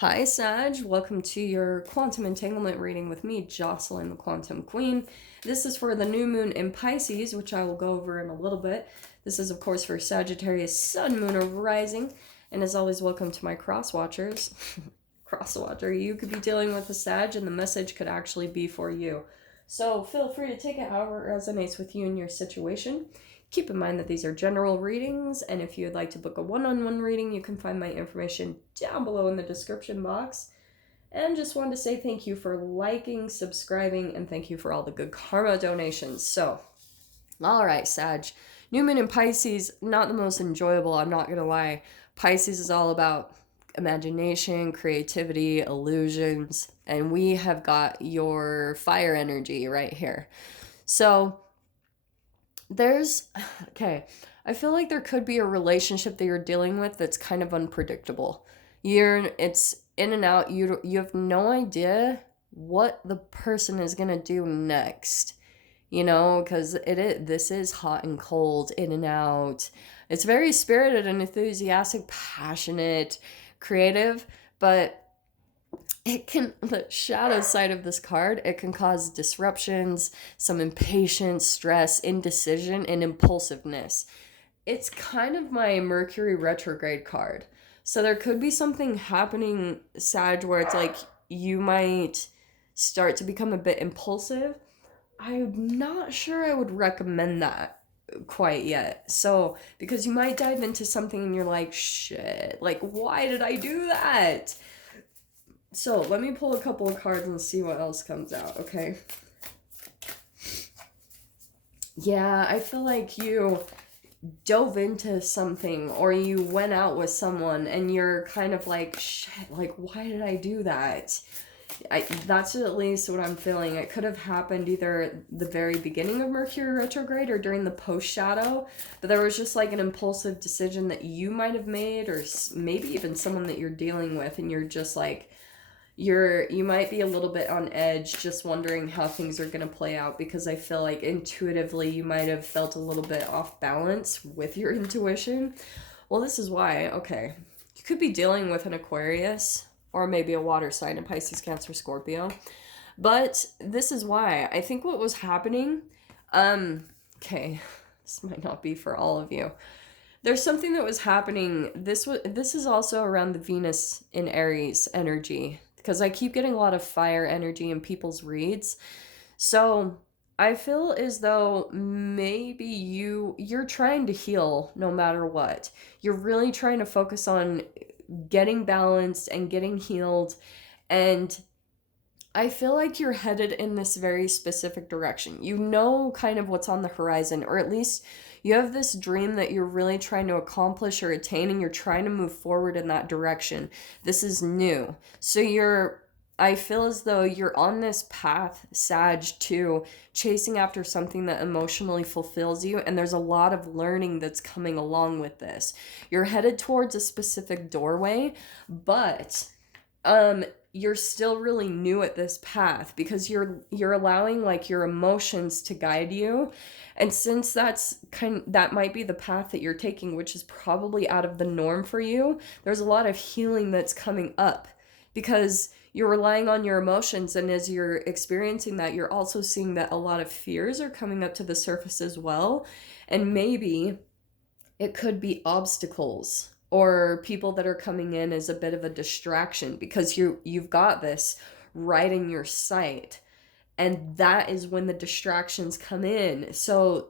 Hi, Sag. Welcome to your quantum entanglement reading with me, Jocelyn, the Quantum Queen. This is for the new moon in Pisces, which I will go over in a little bit. This is, of course, for Sagittarius, Sun, Moon, or Rising. And as always, welcome to my cross watchers. Cross watcher, you could be dealing with a Sag, and the message could actually be for you. So feel free to take it however it resonates with you and your situation. Keep in mind that these are general readings, and if you would like to book a one-on-one reading, you can find my information down below in the description box. And just wanted to say thank you for liking, subscribing, and thank you for all the good karma donations. So, all right, Sag. New Moon in Pisces, not the most enjoyable, I'm not going to lie. Pisces is all about imagination, creativity, illusions, and we have got your fire energy right here. So, okay, I feel like there could be a relationship that you're dealing with that's kind of unpredictable. It's in and out. You have no idea what the person is going to do next. Because this is hot and cold, in and out. It's very spirited and enthusiastic, passionate, creative, but the shadow side of this card, it can cause disruptions, some impatience, stress, indecision, and impulsiveness. It's kind of my Mercury retrograde card. So there could be something happening, Sag, where it's like you might start to become a bit impulsive. I'm not sure I would recommend that quite yet. So, because you might dive into something and you're like, shit, like, why did I do that? So, let me pull a couple of cards and see what else comes out, okay? Yeah, I feel like you dove into something or you went out with someone and you're kind of like, shit, like, why did I do that? That's at least what I'm feeling. It could have happened either the very beginning of Mercury retrograde or during the post shadow, but there was just like an impulsive decision that you might have made, or maybe even someone that you're dealing with, and you're just like, you might be a little bit on edge, just wondering how things are going to play out, because I feel like intuitively you might have felt a little bit off balance with your intuition. Well, this is why. Okay, you could be dealing with an Aquarius or maybe a water sign, a Pisces, Cancer, Scorpio. But this is why. I think what was happening, okay, this might not be for all of you. There's something that was happening. This is also around the Venus in Aries energy, because I keep getting a lot of fire energy in people's reads. So I feel as though maybe you're trying to heal no matter what. You're really trying to focus on getting balanced and getting healed, and I feel like you're headed in this very specific direction. You know kind of what's on the horizon, or at least you have this dream that you're really trying to accomplish or attain, and you're trying to move forward in that direction. This is new. So I feel as though you're on this path, Sag, to chasing after something that emotionally fulfills you, and there's a lot of learning that's coming along with this. You're headed towards a specific doorway, but you're still really new at this path, because you're allowing like your emotions to guide you. And since that might be the path that you're taking, which is probably out of the norm for you, there's a lot of healing that's coming up, because you're relying on your emotions, and as you're experiencing that, you're also seeing that a lot of fears are coming up to the surface as well. And maybe it could be obstacles or people that are coming in as a bit of a distraction, because you've got this right in your sight, and that is when the distractions come in. So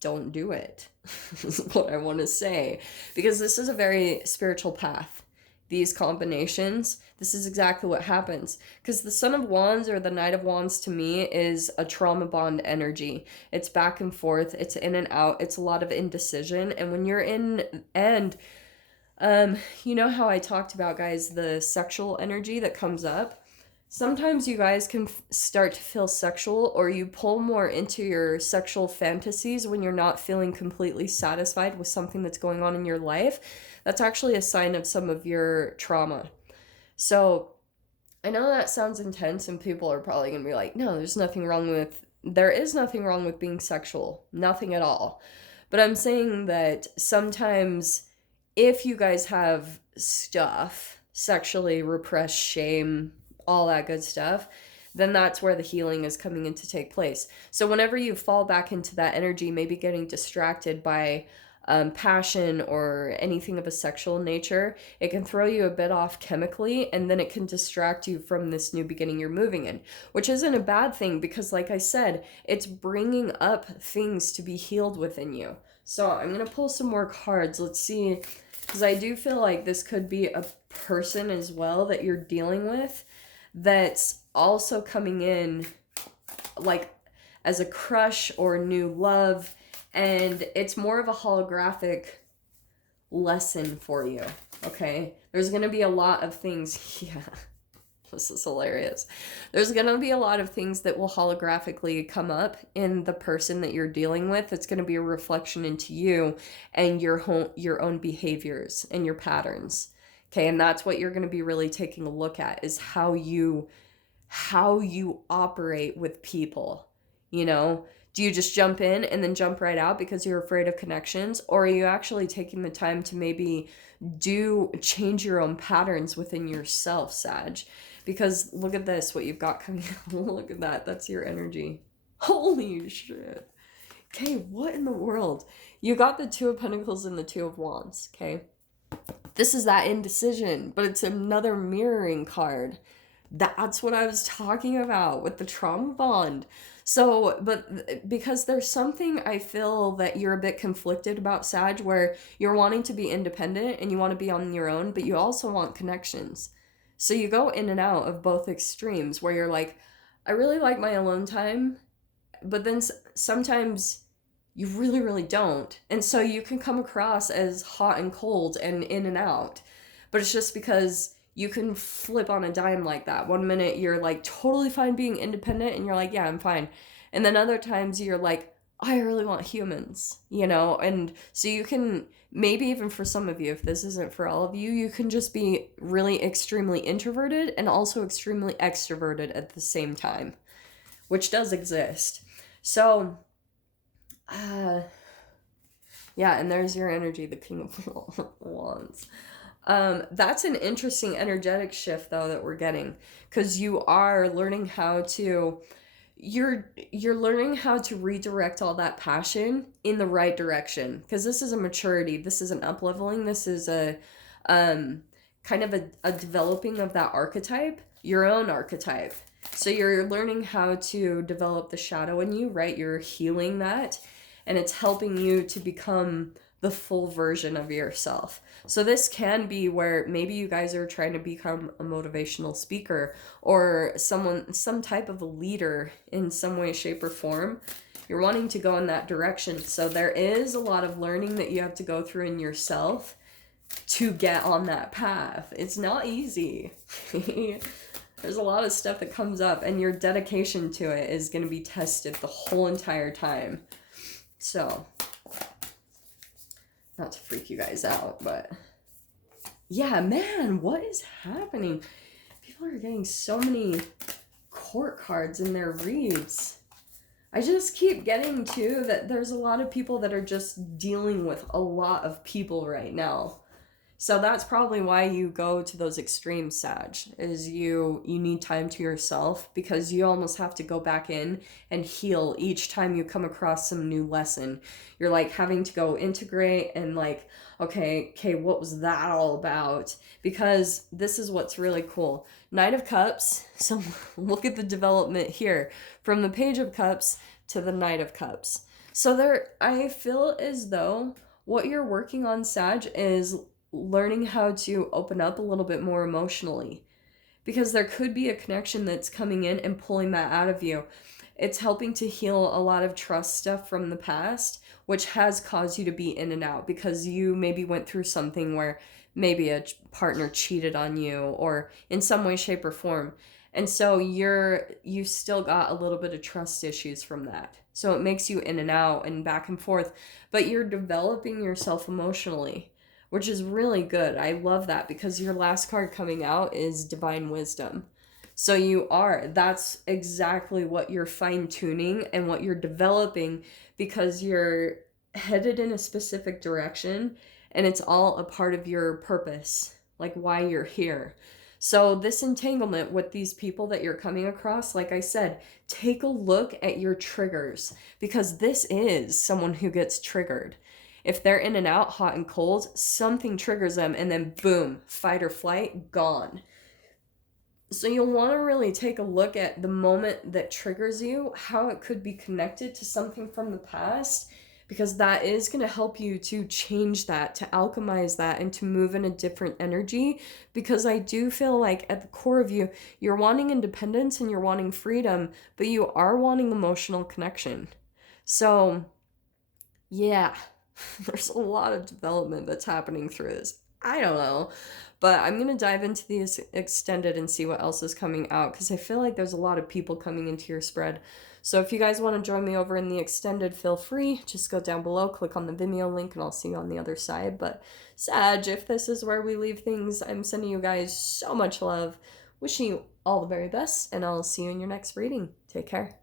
don't do it. Is what I want to say, because this is a very spiritual path. These combinations, this is exactly what happens, because the Son of Wands or the Knight of Wands to me is a trauma bond energy. It's back and forth, it's in and out, it's a lot of indecision. And when you're in, and you know how I talked about, guys, the sexual energy that comes up? Sometimes you guys can start to feel sexual, or you pull more into your sexual fantasies when you're not feeling completely satisfied with something that's going on in your life. That's actually a sign of some of your trauma. So I know that sounds intense, and people are probably going to be like, no, there is nothing wrong with being sexual. Nothing at all. But I'm saying that sometimes if you guys have stuff, sexually repressed shame, all that good stuff, then that's where the healing is coming in to take place. So whenever you fall back into that energy, maybe getting distracted by passion or anything of a sexual nature, it can throw you a bit off chemically, and then it can distract you from this new beginning you're moving in, which isn't a bad thing because, like I said, it's bringing up things to be healed within you. So I'm going to pull some more cards. Let's see, because I do feel like this could be a person as well that you're dealing with that's also coming in like as a crush or new love, and it's more of a holographic lesson for you, okay? There's going to be a lot of things, yeah, this is hilarious. There's going to be a lot of things that will holographically come up in the person that you're dealing with. It's going to be a reflection into you and your own behaviors and your patterns, okay? And that's what you're going to be really taking a look at, is how you operate with people. You know, do you just jump in and then jump right out because you're afraid of connections? Or are you actually taking the time to maybe change your own patterns within yourself, Sag? Because look at this, what you've got coming up. Look at that. That's your energy. Holy shit. Okay, what in the world? You got the Two of Pentacles and the Two of Wands, okay? This is that indecision, but it's another mirroring card. That's what I was talking about with the trauma bond. So, but because there's something I feel that you're a bit conflicted about, Sag, where you're wanting to be independent and you want to be on your own, but you also want connections. So you go in and out of both extremes where you're like, I really like my alone time, but then sometimes you really, really don't. And so you can come across as hot and cold and in and out. But it's just because you can flip on a dime like that. One minute you're like totally fine being independent and you're like, yeah, I'm fine. And then other times you're like, I really want humans, you know? And so you can, maybe even for some of you, if this isn't for all of you, you can just be really extremely introverted and also extremely extroverted at the same time, which does exist. So, yeah, and there's your energy, the King of Wands. That's an interesting energetic shift though that we're getting, because you are learning how to, you're learning how to redirect all that passion in the right direction, because this is a maturity, this is an up-leveling, this is a kind of a developing of that archetype, your own archetype. So you're learning how to develop the shadow in you, right? You're healing that, and it's helping you to become the full version of yourself. So this can be where maybe you guys are trying to become a motivational speaker or some type of a leader in some way, shape, or form. You're wanting to go in that direction. So there is a lot of learning that you have to go through in yourself to get on that path. It's not easy. There's a lot of stuff that comes up, and your dedication to it is going to be tested the whole entire time. So, not to freak you guys out, but yeah, man, what is happening? People are getting so many court cards in their reads. I just keep getting too that there's a lot of people that are just dealing with a lot of people right now. So that's probably why you go to those extremes, Sag, is you need time to yourself, because you almost have to go back in and heal each time you come across some new lesson. You're like having to go integrate and like, okay, what was that all about? Because this is what's really cool. Knight of Cups, so look at the development here, from the Page of Cups to the Knight of Cups. So there, I feel as though what you're working on, Sag, is learning how to open up a little bit more emotionally, because there could be a connection that's coming in and pulling that out of you. It's helping to heal a lot of trust stuff from the past, which has caused you to be in and out, because you maybe went through something where maybe a partner cheated on you or in some way, shape, or form. And so you still got a little bit of trust issues from that. So it makes you in and out and back and forth, but you're developing yourself emotionally, which is really good. I love that, because your last card coming out is Divine Wisdom. So that's exactly what you're fine-tuning and what you're developing, because you're headed in a specific direction and it's all a part of your purpose, like why you're here. So this entanglement with these people that you're coming across, like I said, take a look at your triggers, because this is someone who gets triggered. If they're in and out, hot and cold, something triggers them and then boom, fight or flight, gone. So you'll want to really take a look at the moment that triggers you, how it could be connected to something from the past, because that is going to help you to change that, to alchemize that, and to move in a different energy. Because I do feel like at the core of you, you're wanting independence and you're wanting freedom, but you are wanting emotional connection. So, yeah, there's a lot of development that's happening through this. I don't know. But I'm going to dive into these extended and see what else is coming out, because I feel like there's a lot of people coming into your spread. So if you guys want to join me over in the extended, feel free. Just go down below, click on the Vimeo link, and I'll see you on the other side. But Sag, if this is where we leave things, I'm sending you guys so much love. Wishing you all the very best, and I'll see you in your next reading. Take care.